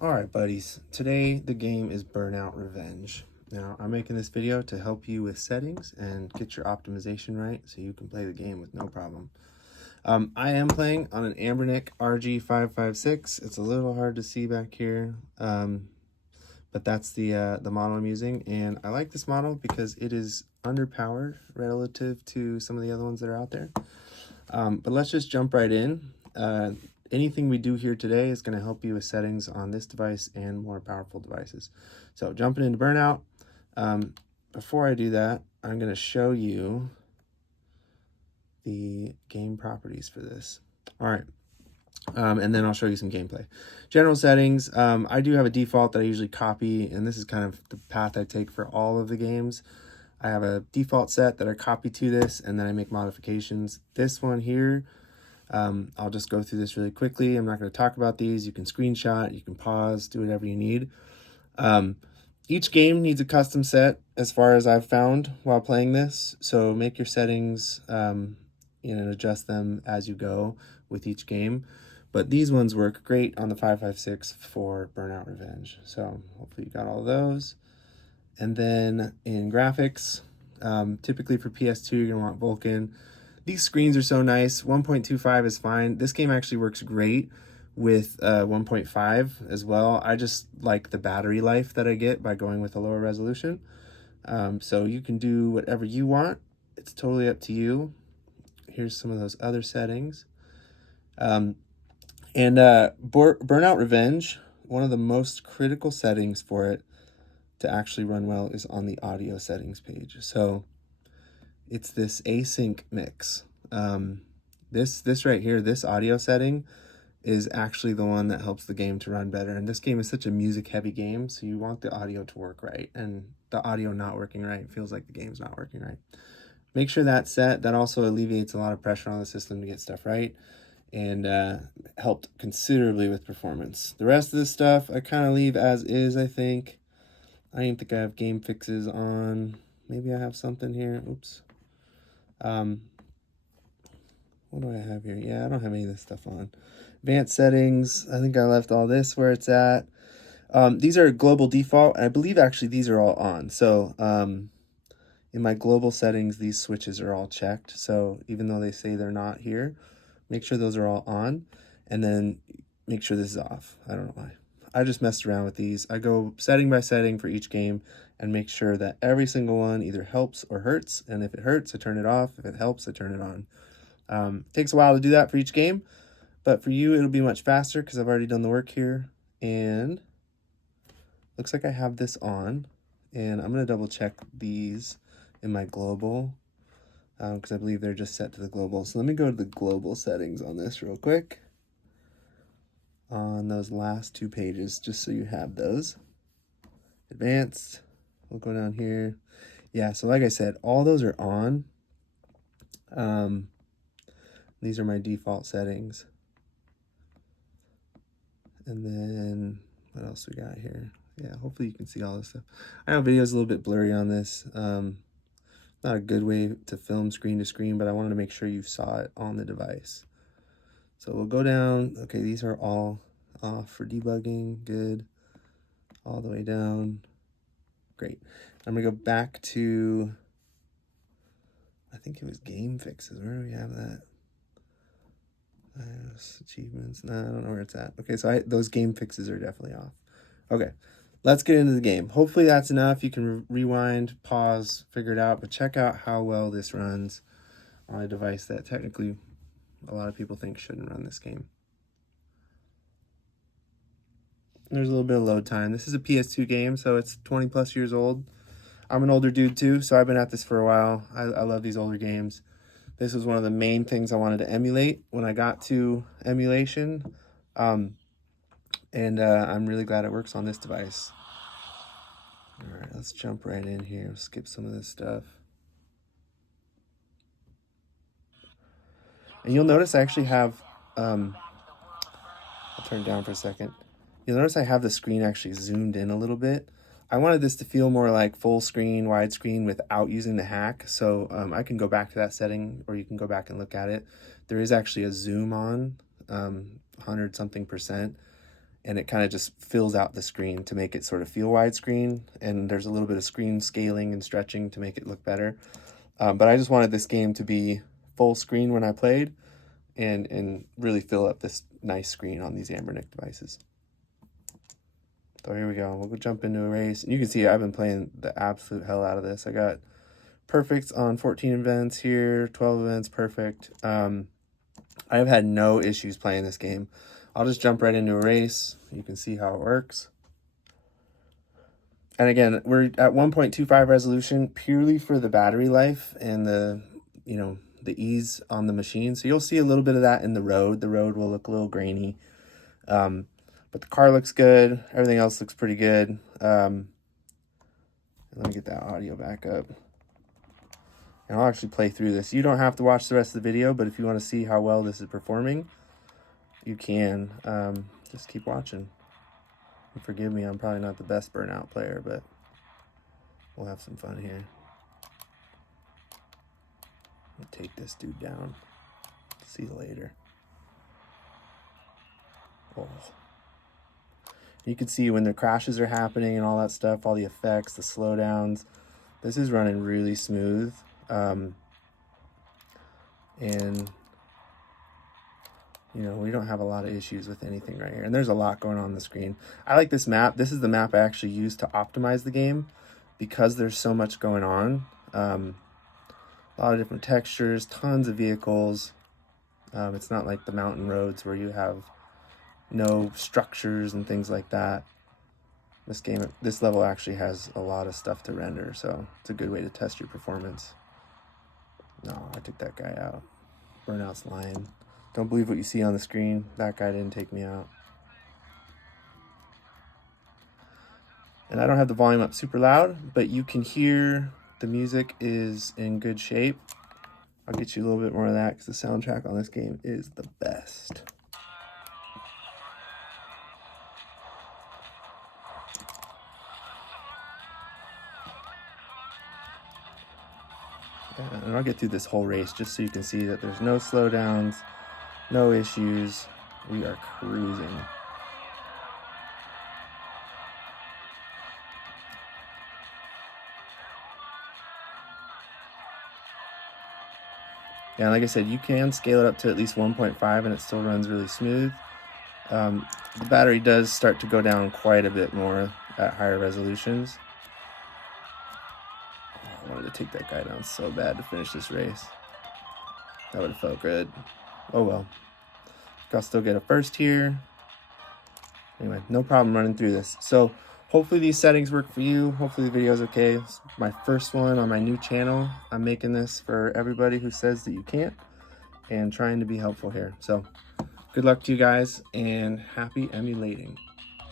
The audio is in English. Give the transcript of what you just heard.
Alright buddies, today the game is Burnout Revenge. Now I'm making this video to help you with settings and get your optimization right so you can play the game with no problem. I am playing on an Anbernic RG556. It's a little hard to see back here, but that's the model I'm using, and I like this model because it is underpowered relative to some of the other ones that are out there. But let's just jump right in. Anything we do here today is going to help you with settings on this device and more powerful devices. So jumping into Burnout, before I do that, I'm going to show you the game properties for this. All right. And then I'll show you some gameplay. General settings, I do have a default that I usually copy, and this is kind of the path I take for all of the games. I have a default set that I copy to this, and then I make modifications. This one here, I'll just go through this really quickly. I'm not going to talk about these. You can screenshot, you can pause, do whatever you need. Each game needs a custom set as far as I've found while playing this. So make your settings and adjust them as you go with each game. But these ones work great on the 556 for Burnout Revenge. So hopefully you got all those. And then in graphics, typically for PS2, you're going to want Vulkan. These screens are so nice. 1.25 is fine. This game actually works great with 1.5 as well. I just like the battery life that I get by going with a lower resolution. So you can do whatever you want. It's totally up to you. Here's some of those other settings. Burnout Revenge, one of the most critical settings for it to actually run well is on the audio settings page. So it's this async mix. This right here, this audio setting is actually the one that helps the game to run better. And this game is such a music heavy game, so you want the audio to work right. And the audio not working right feels like the game's not working right. Make sure that's set. That also alleviates a lot of pressure on the system to get stuff right, and helped considerably with performance. The rest of this stuff I kind of leave as is, I think. I don't think I have game fixes on. Maybe I have something here. Oops. What do I have here? Yeah, I don't have any of this stuff on. Advanced settings, I think I left all this where it's at. These are global default, and I believe actually these are all on. So in my global settings, these switches are all checked. So even though they say they're not here, make sure those are all on, and then make sure this is off. I don't know why. I just messed around with these. I go setting by setting for each game and make sure that every single one either helps or hurts. And if it hurts, I turn it off. If it helps, I turn it on. It takes a while to do that for each game, but for you, it'll be much faster because I've already done the work here. And looks like I have this on, and I'm going to double check these in my global because I believe they're just set to the global. So let me go to the global settings on this real quick on those last two pages, just so you have those. Advanced, we'll go down here. Yeah, so like I said, all those are on. These are my default settings. And then what else we got here? Yeah, hopefully you can see all this stuff. I know video's a little bit blurry on this. Not a good way to film screen to screen, but I wanted to make sure you saw it on the device. So we'll go down. Okay, these are all off for debugging. Good. All the way down. Great. I'm going to go back to, I think it was game fixes. Where do we have that? Achievements. No, I don't know where it's at. Okay, so those game fixes are definitely off. Okay, let's get into the game. Hopefully that's enough. You can rewind, pause, figure it out, but check out how well this runs on a device that technically a lot of people think shouldn't run this game. There's a little bit of load time. This is a PS2 game, so it's 20 plus years old. I'm an older dude too, so I've been at this for a while. I love these older games. This was one of the main things I wanted to emulate when I got to emulation. I'm really glad it works on this device. All right, let's jump right in here. Skip some of this stuff. And you'll notice I actually have, I'll turn it down for a second. You'll notice I have the screen actually zoomed in a little bit. I wanted this to feel more like full screen, widescreen without using the hack. So I can go back to that setting, or you can go back and look at it. There is actually a zoom on, 100 something %. and it kind of just fills out the screen to make it sort of feel widescreen, and there's a little bit of screen scaling and stretching to make it look better. But I just wanted this game to be full screen when I played and really fill up this nice screen on these Anbernic devices. So here we go. We'll go jump into a race. And you can see I've been playing the absolute hell out of this. I got perfect on 14 events here, 12 events, perfect. I've had no issues playing this game. I'll just jump right into a race. You can see how it works. And again, we're at 1.25 resolution purely for the battery life and the, the ease on the machine. So you'll see a little bit of that in the road. The road will look a little grainy. But the car looks good. Everything else looks pretty good. Let me get that audio back up. And I'll actually play through this. You don't have to watch the rest of the video, but if you want to see how well this is performing, you can. Just keep watching. And forgive me, I'm probably not the best Burnout player, but we'll have some fun here. I'll take this dude down. See you later. Oh. You can see when the crashes are happening and all that stuff, all the effects, the slowdowns. This is running really smooth. And we don't have a lot of issues with anything right here. And there's a lot going on the screen. I like this map. This is the map I actually use to optimize the game because there's so much going on. A lot of different textures, tons of vehicles. It's not like the mountain roads where you have no structures and things like that. This level actually has a lot of stuff to render, so it's a good way to test your performance. No, I took that guy out. Burnout's lying. Don't believe what you see on the screen. That guy didn't take me out. And I don't have the volume up super loud, but you can hear the music is in good shape. I'll get you a little bit more of that because the soundtrack on this game is the best. And I'll get through this whole race just so you can see that there's no slowdowns, no issues. We are cruising. Yeah, like I said, you can scale it up to at least 1.5 and it still runs really smooth. The battery does start to go down quite a bit more at higher resolutions. I wanted to take that guy down so bad to finish this race. That would have felt good. Oh well. I'll still get a first here. Anyway, no problem running through this. So hopefully these settings work for you. Hopefully the video is okay. It's my first one on my new channel. I'm making this for everybody who says that you can't and trying to be helpful here. So good luck to you guys and happy emulating.